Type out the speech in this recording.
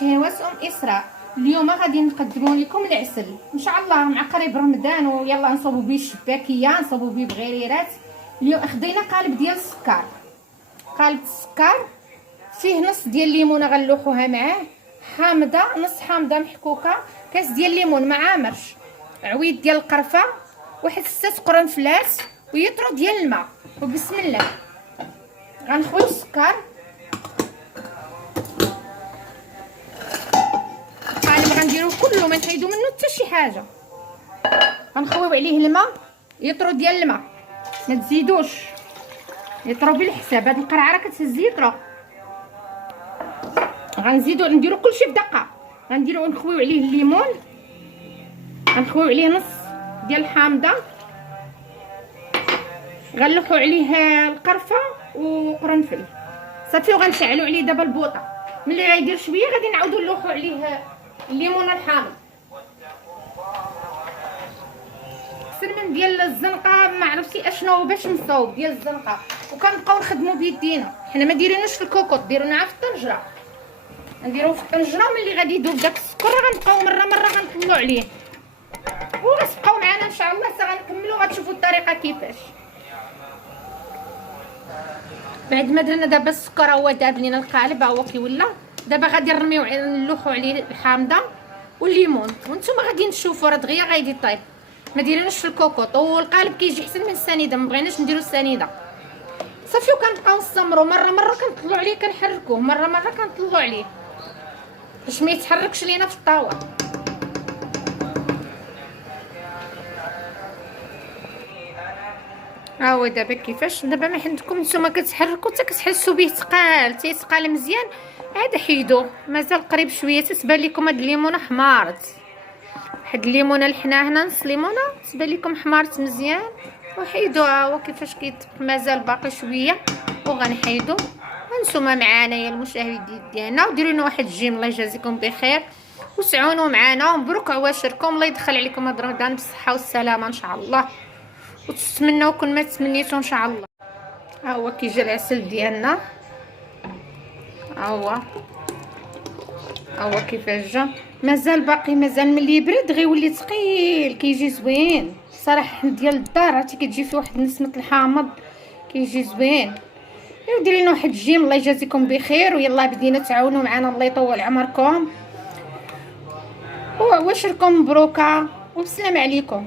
شهيوات اسراء. اليوم غادي نقدموا لكم العسل ان شاء الله مع قريب رمضان، ويلا نصوبوا به الشباكيه، نصوبوا به بغيريرات. اليوم خدينا قالب ديال السكر، قالب السكر فيه نص ديال الليمونه غنلوحوها معاه، حامضه نص حامضه محكوكه، كاس ديال الليمون ما عامرش، عويد ديال القرفه، واحد 6 قرنفلات، ويطرو ديال الماء. وبسم الله غنخويو السكر. القالب غنديروه كله، ما نحيدو منه حتى شي حاجه. غنخويو عليه الماء، يطرو ديال الماء، ما تزيدوش، يطرو بالحساب. هاد القرعه راه كتهز يطرو. غنزيدو نديرو كلشي بدقه. غنديرو نخويو عليه الليمون، غنخويو عليه نص ديال الحامضه، غنلوحو عليه القرفه وقرنفل صافي، وغنشعلو عليه دابا البوطه. ملي غيدير شويه غادي نعاودو نلوحو عليه الليمون الحامض. السلمن ديال الزنقه ما عرفتي اشنو باش نصاوب ديال الزنقه، وكنبقاو نخدمو بيدينا. حنا ما دايرينوش في الكوكوط، ديرونا في الطنجره، نديروه في الطنجره. ملي غادي يذوب داك السكر غنبقاو مره غنطلعو عليه، وغتبقاو معنا ان شاء الله حتى غنكملو. غتشوفوا الطريقه كيفاش. بعد ما درنا دابا السكر هو داب لينا القالب، ها هو كيولى. دابا غادي نرميو نلوحو عليه الحامضه والليمون، وانتم غادي تشوفوا راه دغيا غادي يطيب. ما ديرينوش في الكوكوط، والقالب كيجي حسن من السنيده، ما بغيناش نديرو السنيده صافي. وكنبقاو نستمروا مره كنطلعوا عليه، كنحركوه مره كنطلعوا عليه باش ما يتحركش لينا في الطاوه. ها هو دابا كيفاش. دابا ما عندكم نتوما كتحركوا حتى كتحسوا به ثقال، تيثقال مزيان، عاد حيدوه. مازال قريب شويه تتبان لكم هاد الليمونه حمارت. واحد الليمونه لحنا هنا، نص ليمونه تبان لكم حمارت مزيان، وحيدوها. هو كيفاش كيطيب، مازال باقي شويه وغنحيدو. وانتوما معانا يا المشاهدين ديالنا، وديروا لنا واحد الجيم الله يجازيكم بخير، وسعونوا معانا، ومبروك عواشركم. الله يدخل عليكم هاد رمضان بالصحه والسلامه ان شاء الله، وتتمنوا كل ما تمنيتوا ان شاء الله. ها هو كيجي العسل ديالنا، ها هو كيفاش جا. مازال باقي، مازال ملي يبرد غيولي ثقيل، كيجي زوين صراحه. ديال الدار عرفتي كتجي فيه واحد نسمه الحامض، كيجي زوين. ديري لنا واحد الجيم الله يجازيكم بخير، ويلا بدينا تعاونوا معنا. الله يطول عمركم، وعواشركم مبروكه، وبسلام عليكم.